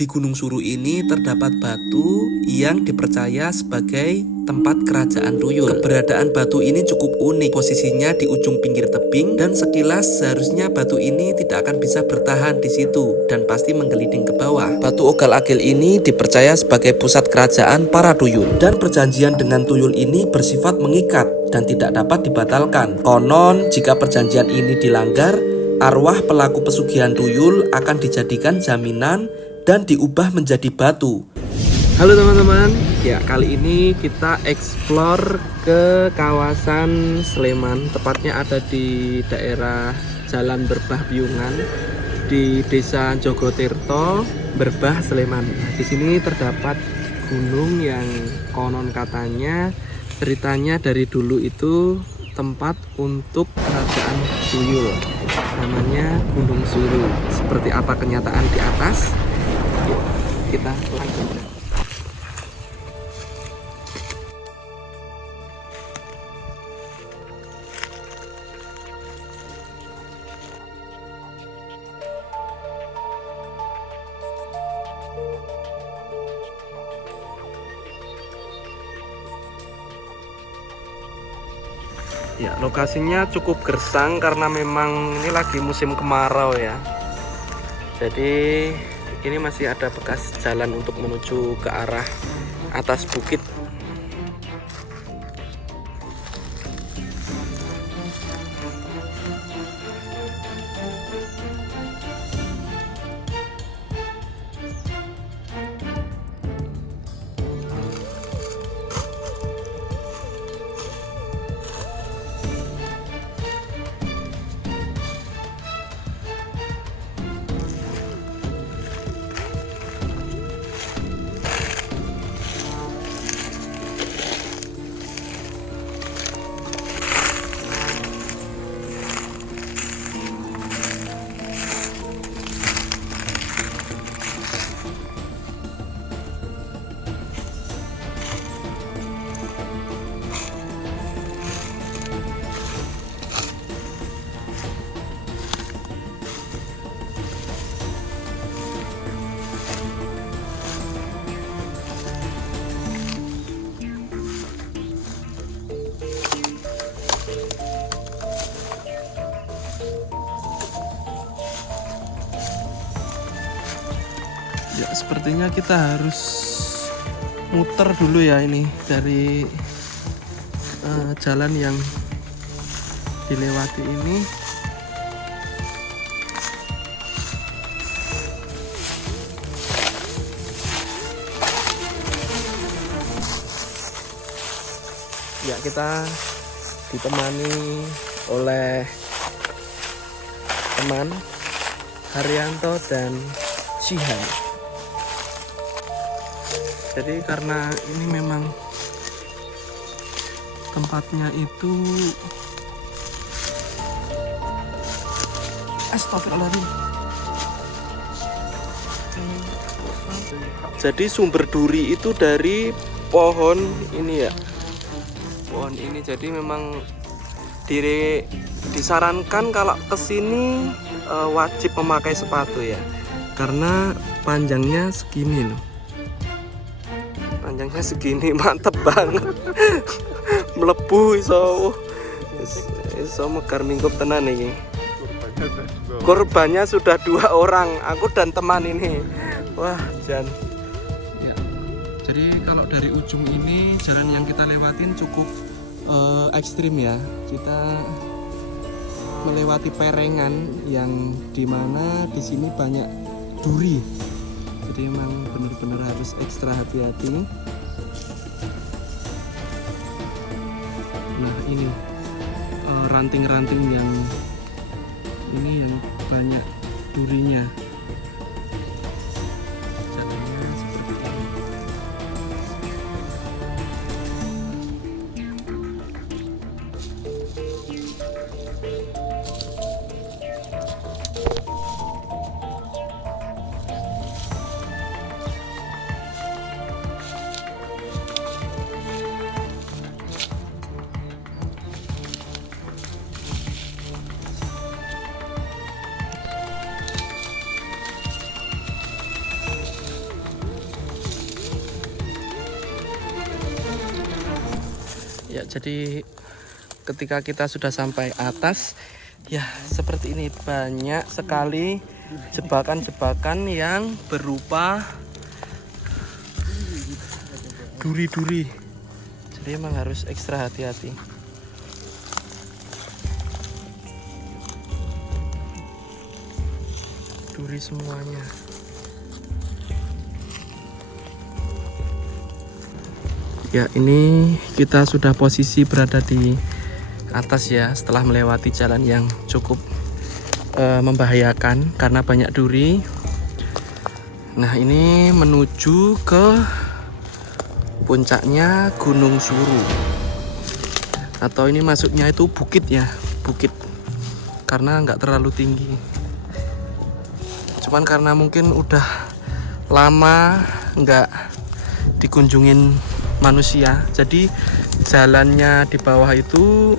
Di Gunung Suru ini terdapat batu yang dipercaya sebagai tempat kerajaan tuyul. Keberadaan batu ini cukup unik, posisinya di ujung pinggir tebing dan sekilas seharusnya batu ini tidak akan bisa bertahan di situ dan pasti menggelinding ke bawah. Batu Ogal-Agil ini dipercaya sebagai pusat kerajaan para tuyul dan perjanjian dengan tuyul ini bersifat mengikat dan tidak dapat dibatalkan. Konon jika perjanjian ini dilanggar, arwah pelaku pesugihan tuyul akan dijadikan jaminan dan diubah menjadi batu. Halo teman-teman, ya kali ini kita explore ke kawasan Sleman, tepatnya ada di daerah Jalan Berbah Piungan di Desa Jogotirto, Berbah, Sleman. Nah, di sini terdapat gunung yang konon katanya ceritanya dari dulu itu tempat untuk kerajaan tuyul. Namanya Gunung Suru. Seperti apa kenyataan di atas? Yuk, kita lanjut. Ya, lokasinya cukup gersang karena memang ini lagi musim kemarau ya. Jadi ini masih ada bekas jalan untuk menuju ke arah atas bukit. Ya, sepertinya kita harus muter dulu ya ini dari jalan yang dilewati ini. Ya, kita ditemani oleh teman Haryanto dan Shihan. Jadi karena ini memang tempatnya itu astagfirullahaladzim. Jadi sumber duri itu dari pohon ini ya. Pohon ini jadi memang disarankan kalau kesini wajib memakai sepatu ya. Karena panjangnya segini loh. Panjangnya segini, mantep banget. Melebu iso megar mingkup tenan ini. Korbannya sudah 2 orang, aku dan teman ini. Wah, Jan. Ya. Jadi kalau dari ujung ini jalan yang kita lewatin cukup ekstrim ya. Kita melewati perengan yang dimana di sini banyak duri. Jadi memang benar-benar harus ekstra hati-hati. Nah ini ranting-ranting yang ini yang banyak durinya. Jalannya seperti ini. Ya, jadi ketika kita sudah sampai atas, ya seperti ini, banyak sekali jebakan-jebakan yang berupa duri-duri. Jadi emang harus ekstra hati-hati. Duri semuanya. Ya, ini kita sudah posisi berada di atas ya, setelah melewati jalan yang cukup membahayakan karena banyak duri. Nah, ini menuju ke puncaknya Gunung Suru, atau ini masuknya itu bukit ya, bukit, karena nggak terlalu tinggi. Cuman karena mungkin udah lama nggak dikunjungin manusia, jadi jalannya di bawah itu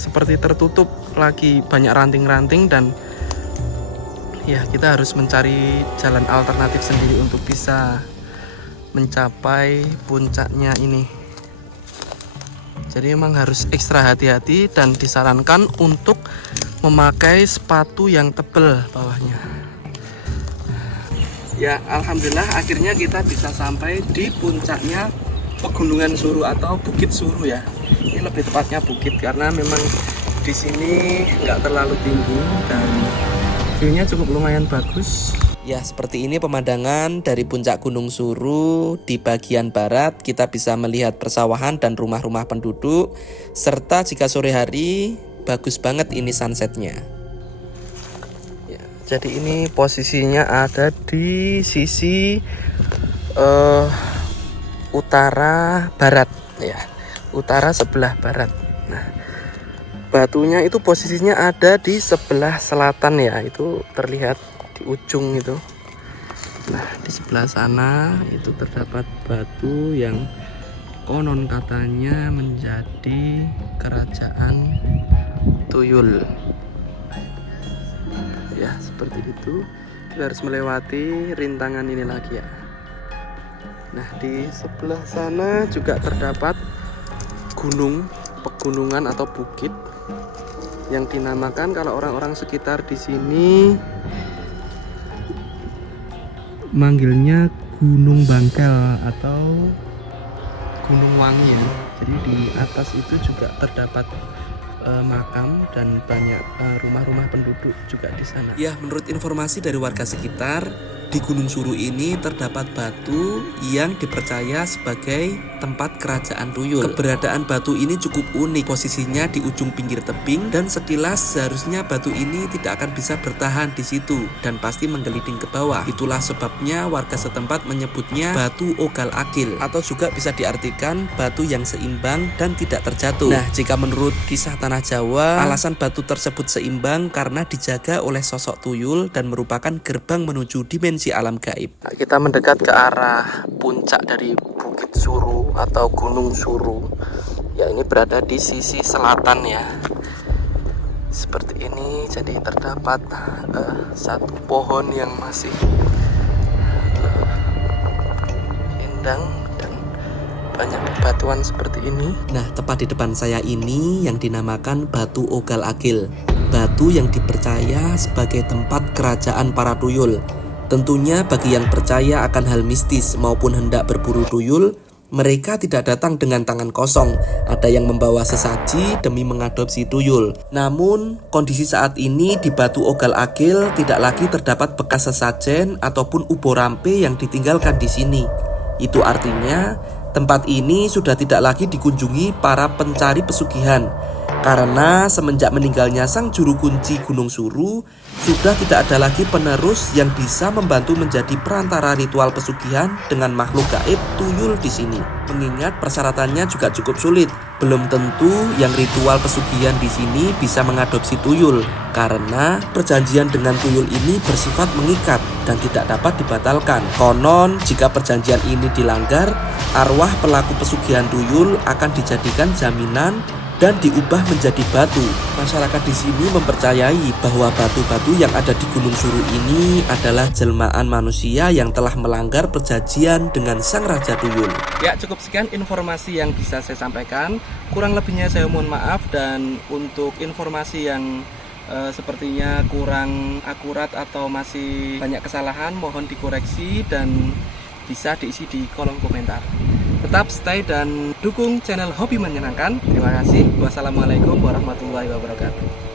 seperti tertutup lagi, banyak ranting-ranting, dan ya kita harus mencari jalan alternatif sendiri untuk bisa mencapai puncaknya ini. Jadi memang harus ekstra hati-hati dan disarankan untuk memakai sepatu yang tebal bawahnya. Ya, alhamdulillah akhirnya kita bisa sampai di puncaknya Pegunungan Suru atau Bukit Suru ya. Ini lebih tepatnya bukit karena memang di sini nggak terlalu tinggi dan view-nya cukup lumayan bagus. Ya, seperti ini pemandangan dari puncak Gunung Suru. Di bagian barat kita bisa melihat persawahan dan rumah-rumah penduduk, serta jika sore hari bagus banget ini sunsetnya. Jadi ini posisinya ada di sisi utara barat ya, utara sebelah barat. Nah, batunya itu posisinya ada di sebelah selatan ya, itu terlihat di ujung itu. Nah, di sebelah sana itu terdapat batu yang konon katanya menjadi kerajaan tuyul. Ya, seperti itu. Kita harus melewati rintangan ini lagi ya. Nah, di sebelah sana juga terdapat gunung, pegunungan atau bukit yang dinamakan, kalau orang-orang sekitar di sini manggilnya Gunung Bangkel atau Gunung Wangi ya. Jadi di atas itu juga terdapat makam dan banyak rumah-rumah penduduk juga di sana. Ya, menurut informasi dari warga sekitar, di Gunung Suru ini terdapat batu yang dipercaya sebagai tempat kerajaan tuyul. Keberadaan batu ini cukup unik, posisinya di ujung pinggir tebing, dan sekilas seharusnya batu ini tidak akan bisa bertahan di situ dan pasti menggelinding ke bawah. Itulah sebabnya warga setempat menyebutnya batu ogal akil, atau juga bisa diartikan batu yang seimbang dan tidak terjatuh. Nah, jika menurut kisah tanah Jawa, alasan batu tersebut seimbang karena dijaga oleh sosok tuyul dan merupakan gerbang menuju dimensi alam gaib. Nah, kita mendekat ke arah puncak dari Bukit Suru atau Gunung Suru. Ya, ini berada di sisi selatan ya. Seperti ini, jadi terdapat satu pohon yang masih rindang dan banyak batuan seperti ini. Nah, tepat di depan saya ini yang dinamakan batu ogal akil, batu yang dipercaya sebagai tempat kerajaan para tuyul. Tentunya bagi yang percaya akan hal mistis maupun hendak berburu tuyul, mereka tidak datang dengan tangan kosong. Ada yang membawa sesaji demi mengadopsi tuyul. Namun, kondisi saat ini di batu ogal akil tidak lagi terdapat bekas sesajen ataupun ubo rampe yang ditinggalkan di sini. Itu artinya tempat ini sudah tidak lagi dikunjungi para pencari pesugihan, karena semenjak meninggalnya sang juru kunci Gunung Suru, sudah tidak ada lagi penerus yang bisa membantu menjadi perantara ritual pesugihan dengan makhluk gaib tuyul di sini. Mengingat persyaratannya juga cukup sulit, belum tentu yang ritual pesugihan di sini bisa mengadopsi tuyul, karena perjanjian dengan tuyul ini bersifat mengikat dan tidak dapat dibatalkan. Konon, jika perjanjian ini dilanggar, arwah pelaku pesugihan tuyul akan dijadikan jaminan dan diubah menjadi batu. Masyarakat di sini mempercayai bahwa batu-batu yang ada di Gunung Suru ini adalah jelmaan manusia yang telah melanggar perjanjian dengan Sang Raja Tuyul. Ya, cukup sekian informasi yang bisa saya sampaikan. Kurang lebihnya saya mohon maaf, dan untuk informasi yang sepertinya kurang akurat atau masih banyak kesalahan, mohon dikoreksi dan bisa diisi di kolom komentar. Tetap stay dan dukung channel Hobi Menyenangkan. Terima kasih. Wassalamualaikum warahmatullahi wabarakatuh.